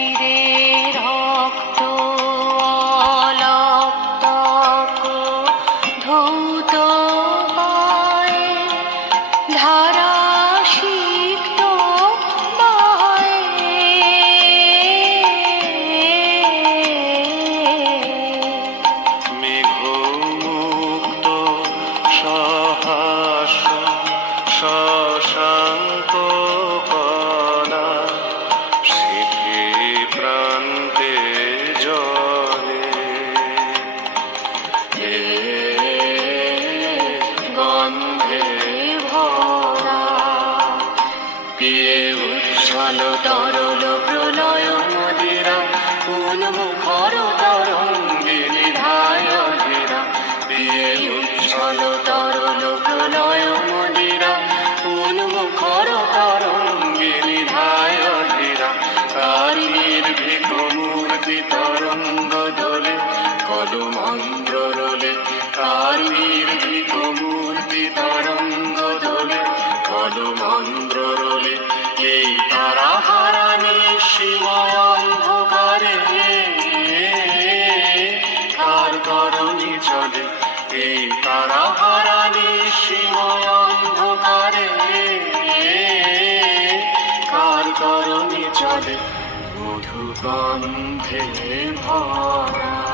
শিরে রক্ত অলক্তক ধৌত পায়ে ধারা সিক্ত বায়ে মেঘমুক্ত সহাস্য শশাঙ্ক কণা শিখে প্রান্তে জলে গন্ধে ভরা পিয়ে উচ্ছল তরল প্রলয় মদিরা উন্মুখর তরঙ্গে ধায় ধীরা পিয়ে উচ্ছল তরল প্রলয় মদিরা উন্মুখর তরঙ্গে ধায় ধীরা তার নির্ভীক মূর্তি তরঙ্গ দোলে কলমন্ত্র রোলে তার নির্ভীক মূর্তি তরঙ্গ দোলে কলমন্ত্র রোলে এই তারা হারানি শিময় অন্ধকারে কার করণী চলে এই তারা হারানি শিময় অন্ধকারে কার করণী চলে মধুগন্ধে ভরা।